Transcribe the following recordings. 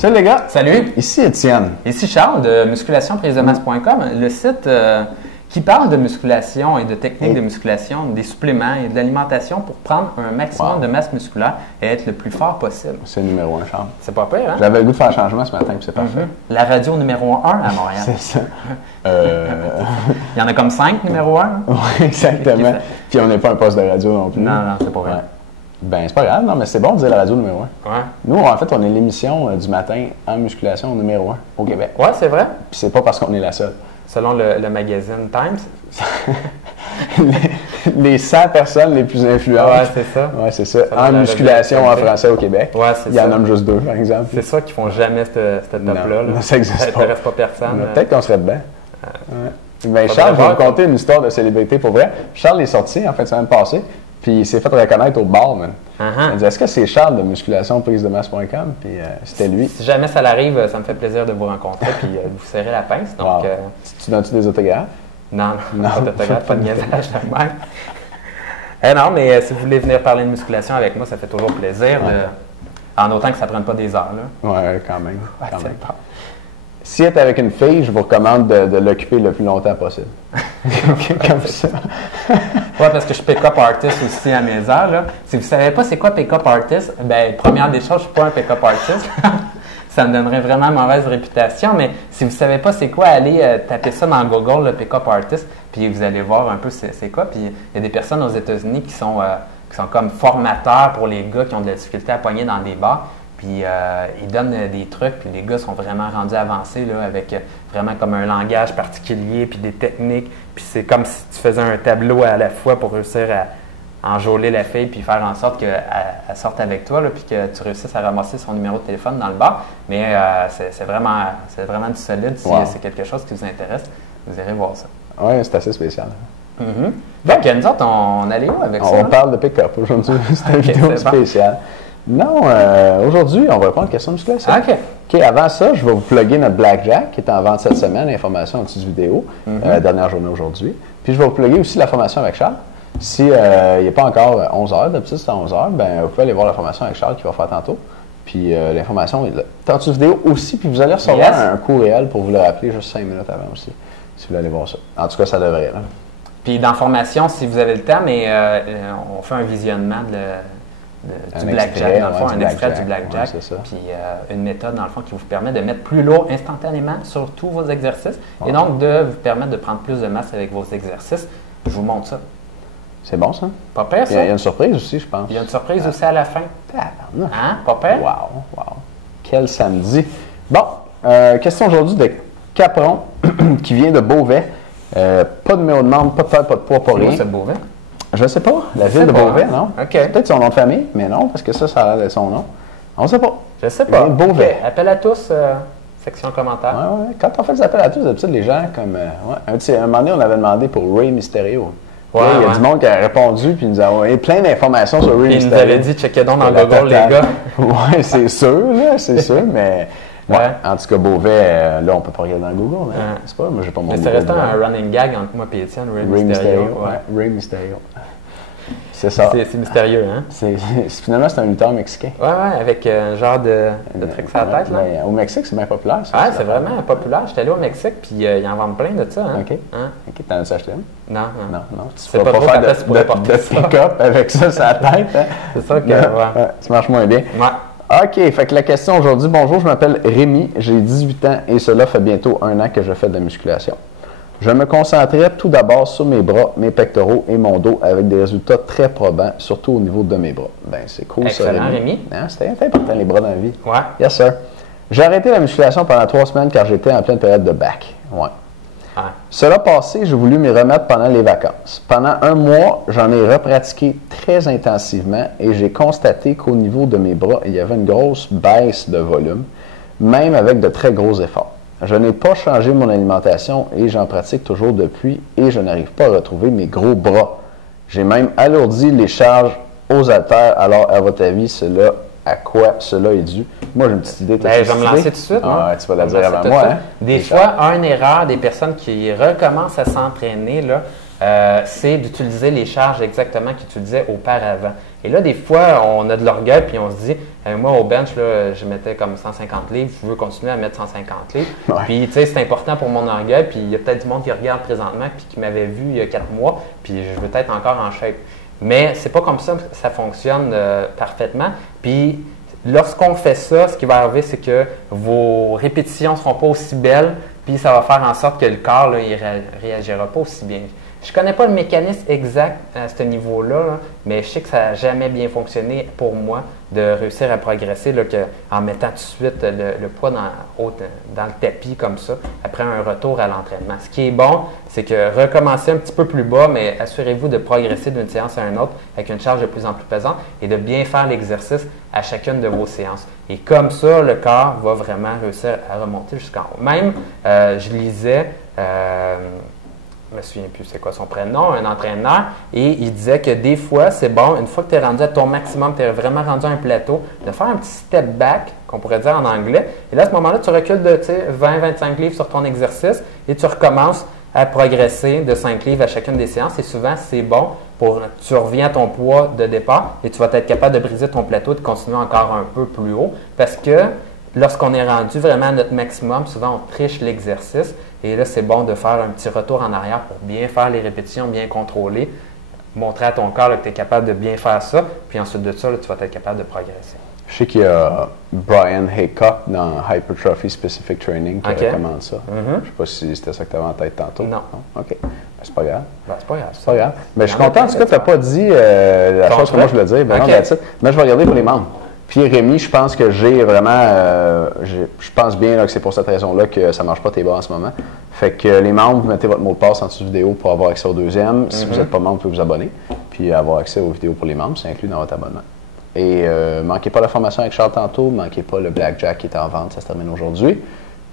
Salut les gars! Salut! Ici Étienne. Ici Charles de musculationprisemasse.com, le site qui parle de musculation et de techniques de musculation, des suppléments et de l'alimentation pour prendre un maximum de masse musculaire et être le plus fort possible. C'est le numéro 1, Charles. C'est pas pire, hein? J'avais le goût de faire un changement ce matin, puis c'est parfait. La radio numéro 1 à Montréal. C'est ça. Il y en a comme 5 numéro 1. Hein? Oui, exactement. Puis on n'est pas un poste de radio non plus. Non, c'est pas vrai. Ouais. Ben, c'est pas grave, non, mais c'est bon de dire la radio numéro 1. Ouais. Nous, en fait, on est l'émission du matin en musculation numéro 1 au Québec. Ouais, c'est vrai. Puis c'est pas parce qu'on est la seule. Selon le magazine Times. les 100 personnes les plus influentes. Ouais, c'est ça. Ouais, c'est ça. En musculation en français au Québec. Ouais, c'est ça. Il y en nomme juste 2, par exemple. C'est ça qu'ils font jamais cette top-là. Non, ça n'existe pas. Ça reste pas personne. Peut-être qu'on serait dedans. Ouais. Ben, Charles, je vais vous conter une histoire de célébrité pour vrai. Charles est sorti en fait la semaine passée, puis il s'est fait reconnaître au bar, man. Il dit, est-ce que c'est Charles de musculation-prise-de-masse.com? Puis c'était lui. Si jamais ça l'arrive, ça me fait plaisir de vous rencontrer puis de vous serrer la pince. Donc, Tu donnes-tu des autographes? Non, pas d'autographe, pas de niaisage de même. Non, mais si vous voulez venir parler de musculation avec moi, ça fait toujours plaisir. En autant que ça ne prenne pas des heures. Là. Ouais, quand même. Si vous êtes avec une fille, je vous recommande de l'occuper le plus longtemps possible. Comme ça. Oui, parce que je suis pick-up artist aussi à mes heures. Là. Si vous ne savez pas c'est quoi pick-up artist, bien, première des choses, je ne suis pas un pick-up artist. Ça me donnerait vraiment mauvaise réputation. Mais si vous ne savez pas c'est quoi, allez taper ça dans Google, le pick-up artist, puis vous allez voir un peu c'est quoi. Puis il y a des personnes aux États-Unis qui sont comme formateurs pour les gars qui ont de la difficulté à pogner dans des bars. Puis ils donnent des trucs, puis les gars sont vraiment rendus avancés là, avec vraiment comme un langage particulier, puis des techniques. Puis c'est comme si tu faisais un tableau à la fois pour réussir à enjôler la fille, puis faire en sorte qu'elle sorte avec toi, là, puis que tu réussisses à ramasser son numéro de téléphone dans le bar. Mais c'est vraiment du solide. Si c'est quelque chose qui vous intéresse, vous irez voir ça. Oui, c'est assez spécial. Donc, nous autres, on allait où avec ça? On parle de pick-up aujourd'hui. C'est une vidéo spéciale. Non, aujourd'hui, on va répondre à une question de musculation. OK, avant ça, je vais vous plugger notre Blackjack qui est en vente cette semaine. L'information en dessous de vidéo. Dernière journée aujourd'hui. Puis je vais vous plugger aussi la formation avec Charles. Si il n'est pas encore 11h, d'habitude c'est à 11h, ben, vous pouvez aller voir la formation avec Charles qui va faire tantôt. Puis l'information est là. En dessous de vidéo aussi. Puis vous allez recevoir un courriel pour vous le rappeler juste 5 minutes avant aussi. Si vous voulez aller voir ça. En tout cas, ça devrait. Là. Puis dans formation, si vous avez le temps, mais on fait un visionnement du Blackjack, dans le fond, un extrait du Blackjack, puis une méthode, dans le fond, qui vous permet de mettre plus lourd instantanément sur tous vos exercices et donc de vous permettre de prendre plus de masse avec vos exercices. Je vous montre ça. C'est bon, ça? Pas pire, ça? Il y a une surprise aussi, je pense. Il y a une surprise aussi à la fin. Hein? Pas pire? Wow! Quel samedi! Bon, question aujourd'hui de Capron, qui vient de Beauvais. Pas de numéro de membre, pas de taille, pas de poids, pas rien. C'est Beauvais? Je ne sais pas. La ville de Beauvais, non? OK. C'est peut-être son nom de famille, mais non, parce que ça a l'air d'être son nom. On ne sait pas. Je ne sais pas. Beauvais. Okay. Appel à tous, section commentaires. Oui. Quand on fait des appels à tous, d'habitude, les gens, comme. un moment donné, on avait demandé pour Ray Mysterio. Il y a du monde qui a répondu, puis il nous a envoyé plein d'informations sur Ray Mysterio. Il nous avait dit, checkez donc dans Google, les gars. Oui, c'est sûr, mais. En tout cas, Beauvais, là, on ne peut pas regarder dans Google. Hein? C'est pas, moi, j'ai pas mon Google. Mais c'est resté un running gag entre moi et Étienne, Ray Mysterio. Ray Mysterio. C'est ça. C'est mystérieux, hein? Finalement, c'est un lutteur mexicain. Oui, avec un genre de truc sur la tête, là. Ben, au Mexique, c'est bien populaire, ça. Oui, c'est vraiment populaire. J'étais allé au Mexique, puis ils en vendent plein de ça, hein? OK. T'en as acheté une? Non. Tu ne peux pas faire de pick-up avec ça sur la tête, hein? C'est ça que, ça marche moins bien. OK, fait que la question aujourd'hui, bonjour, je m'appelle Rémi, j'ai 18 ans et cela fait bientôt 1 an que je fais de la musculation. Je me concentrais tout d'abord sur mes bras, mes pectoraux et mon dos avec des résultats très probants, surtout au niveau de mes bras. Ben, c'est cool. Excellent, ça, Rémi. C'était important, les bras dans la vie. Ouais. Yes, sir. J'ai arrêté la musculation pendant 3 semaines car j'étais en pleine période de bac. Ouais. Cela passé, j'ai voulu m'y remettre pendant les vacances. Pendant 1 mois, j'en ai repratiqué très intensivement et j'ai constaté qu'au niveau de mes bras, il y avait une grosse baisse de volume, même avec de très gros efforts. Je n'ai pas changé mon alimentation et j'en pratique toujours depuis et je n'arrive pas à retrouver mes gros bras. J'ai même alourdi les charges aux haltères. Alors, à votre avis, à quoi cela est dû? Moi, j'ai une petite idée. Je vais me lancer tout de suite. Tu vas la dire avant moi. Hein? Des fois, une erreur des personnes qui recommencent à s'entraîner, là, c'est d'utiliser les charges exactement qu'ils utilisaient auparavant. Et là, des fois, on a de l'orgueil puis on se dit, moi, au bench, là, je mettais comme 150 livres, je veux continuer à mettre 150 livres. Ouais. Puis, tu sais, c'est important pour mon orgueil. Puis, il y a peut-être du monde qui regarde présentement puis qui m'avait vu il y a 4 mois, puis je veux être encore en shape. Mais c'est pas comme ça que ça fonctionne parfaitement. Puis, lorsqu'on fait ça, ce qui va arriver, c'est que vos répétitions ne seront pas aussi belles, puis ça va faire en sorte que le corps, là, il réagira pas aussi bien. Je ne connais pas le mécanisme exact à ce niveau-là, là, mais je sais que ça n'a jamais bien fonctionné pour moi de réussir à progresser là, en mettant tout de suite le poids dans le tapis comme ça, après un retour à l'entraînement. Ce qui est bon, c'est que recommencer un petit peu plus bas, mais assurez-vous de progresser d'une séance à une autre avec une charge de plus en plus pesante et de bien faire l'exercice à chacune de vos séances. Et comme ça, le corps va vraiment réussir à remonter jusqu'en haut. Même, je lisais... je me souviens plus c'est quoi son prénom, un entraîneur, et il disait que des fois, c'est bon, une fois que tu es rendu à ton maximum, tu es vraiment rendu à un plateau, de faire un petit step back, qu'on pourrait dire en anglais, et là, à ce moment-là, tu recules de 20-25 livres sur ton exercice et tu recommences à progresser de 5 livres à chacune des séances, et souvent, c'est bon tu reviens à ton poids de départ et tu vas être capable de briser ton plateau et de continuer encore un peu plus haut, parce que lorsqu'on est rendu vraiment à notre maximum, souvent on triche l'exercice et là, c'est bon de faire un petit retour en arrière pour bien faire les répétitions, bien contrôler, montrer à ton corps là, que tu es capable de bien faire ça, puis ensuite de ça, là, tu vas être capable de progresser. Je sais qu'il y a Brian Haycock dans Hypertrophy Specific Training qui recommande ça. Je ne sais pas si c'était ça que tu avais en tête tantôt. Non. OK. Ben, c'est pas grave. C'est pas grave. C'est pas grave. Mais je suis content, en tout cas, tu n'as pas dit la chose que moi je voulais dire. Ben, okay. Mais je vais regarder pour les membres. Puis Rémi, je pense que j'ai vraiment, je pense bien là, que c'est pour cette raison-là que ça ne marche pas tes bas en ce moment. Fait que les membres, vous mettez votre mot de passe en dessous de vidéo pour avoir accès au deuxième. Si vous n'êtes pas membre, vous pouvez vous abonner. Puis avoir accès aux vidéos pour les membres, c'est inclus dans votre abonnement. Et manquez pas la formation avec Charles tantôt, manquez pas le Blackjack qui est en vente, ça se termine aujourd'hui.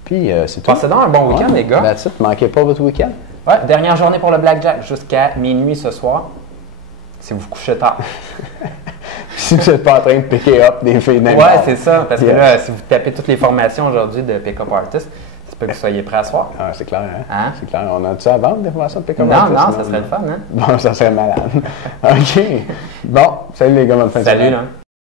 Puis c'est tout. Passez donc un bon week-end, les gars. That's it. Manquez pas votre week-end. Ouais, dernière journée pour le Blackjack jusqu'à minuit ce soir, si vous vous couchez tard. Si vous n'êtes pas en train de picker up des filles d'un ouais, c'est ça. Parce que là, si vous tapez toutes les formations aujourd'hui de Pick-up Artist, c'est pas que vous soyez prêts à soir. Ah, c'est clair, hein? C'est clair. On a-tu à vendre des formations de Pick-up Artist? Non, ça serait le fun, hein? Bon, ça serait malade. OK. Bon, salut les gars, bonne fin de semaine. Salut, là.